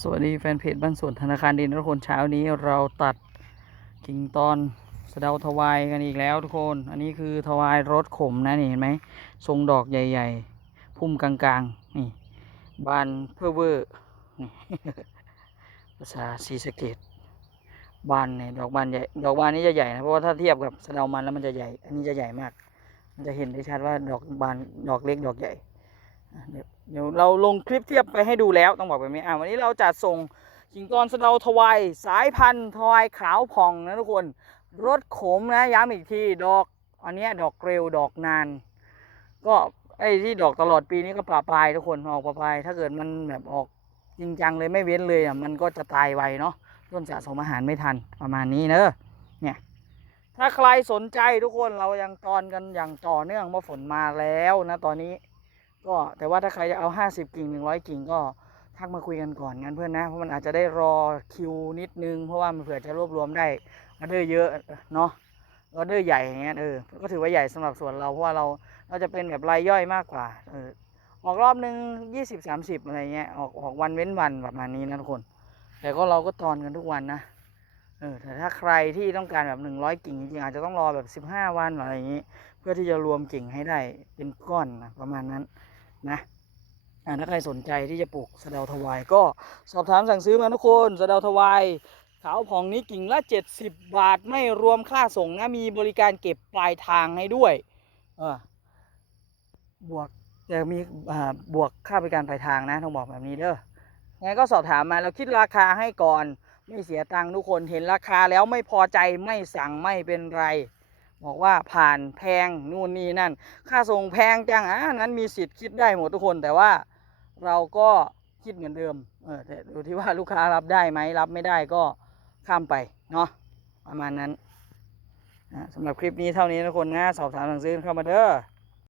สวัสดีแฟนเพจบ้านสวนธนาคารดินทุกคนเช้านี้เราตัดกิ่งตอนสะเดาทวายกันอีกแล้วทุกคน อันนี้คือทวายรสขมนะนี่เห็นไหมทรงดอกใหญ่ ๆ พุ่มกลางๆนี่บานเพื่อเวอร์นี่ภาษาซีสเกตบานเนี่ยดอกบานใหญ่ดอกบานนี้จะใหญ่นะเพราะว่าถ้าเทียบกับสะเดามันแล้วมันจะใหญ่ อันนี้จะใหญ่มาก มันจะเห็นได้ชัดว่าดอกบานดอกเล็กดอกใหญ่ เดี๋ยวเราลงคลิปเทียบไปให้ดูแล้วต้องบอกแบบนี้อะวันนี้เราจัดส่งกิ่งกรสะเดาทวายสายพันธุ์ทวายขาวผ่องนะทุกคนรสขมนะย้ำอีกทีดอกอันนี้ดอกเร็วดอกนาน ก็ไอ้ที่ดอกตลอดปีนี้ก็ปลาปลายทุกคนออกปลาปลายถ้าเกิดมันแบบออกจริงจังเลยไม่เว้นเลยอะมันก็จะตายไวเนาะต้นสะสมอาหารไม่ทันประมาณนี้เนอะเนี่ยถ้าใครสนใจทุกคนเรายังตอนกันอย่างต่อเนื่องเพราะฝนมาแล้วนะตอนนี้ ก็แต่ว่าถ้าใครจะเอา 50 กิ่ง 100 กิ่งก็ทักมาคุยกันก่อนงั้นเพื่อนนะ เพราะมันอาจจะได้รอคิวนิดนึง เพราะว่ามันเผื่อจะรวบรวมได้ออเดอร์เยอะเนาะออเดอร์ใหญ่อย่างเงี้ยเออก็ถือว่าใหญ่สำหรับส่วนเราเพราะว่าเราเราจะเป็นแบบรายย่อยมากกว่าเออออกรอบหนึ่ง20 30อะไรเงี้ยออกออกวันเว้นวันประมาณนี้นะทุกคน แต่ก็เราก็ตอนกันทุกวันนะเออแต่ถ้าใครที่ต้องการแบบ100กิ่งจริงๆอาจจะต้องรอแบบ15วันอะไรอย่างงี้ เพื่อที่จะรวมกิ่งให้ได้เป็นก้อนนะประมาณนั้น นะถ้าใครสนใจที่จะปลูกสะเดาทวายก็สอบถามสั่งซื้อมาทุกคนสะเดาทวายขาวผ่องนี้กิ่งละ 70 บาทไม่รวมค่าส่งนะมีบริการเก็บปลายทางให้ด้วยเออบวกแต่มีบวกค่าบริการปลายทางนะต้องบอกแบบนี้เด้อไงก็สอบถามมาเราคิดราคาให้ก่อน ไม่เสียตังค์ทุกคนเห็นราคาแล้วไม่พอใจไม่สั่งไม่เป็นไร บอกว่าผ่านแพงนู่นนี่นั่น ค่าส่งแพงจังอะนั้นมีสิทธิ์คิดได้หมดทุกคนแต่ว่าเราก็คิดเหมือนเดิมเออแต่ดูที่ว่าลูกค้ารับได้ไหมรับไม่ได้ก็ข้ามไปเนาะประมาณนั้นนะสำหรับคลิปนี้เท่านี้ทุกคนนะสอบถามสั่งซื้อเข้ามาเด้อ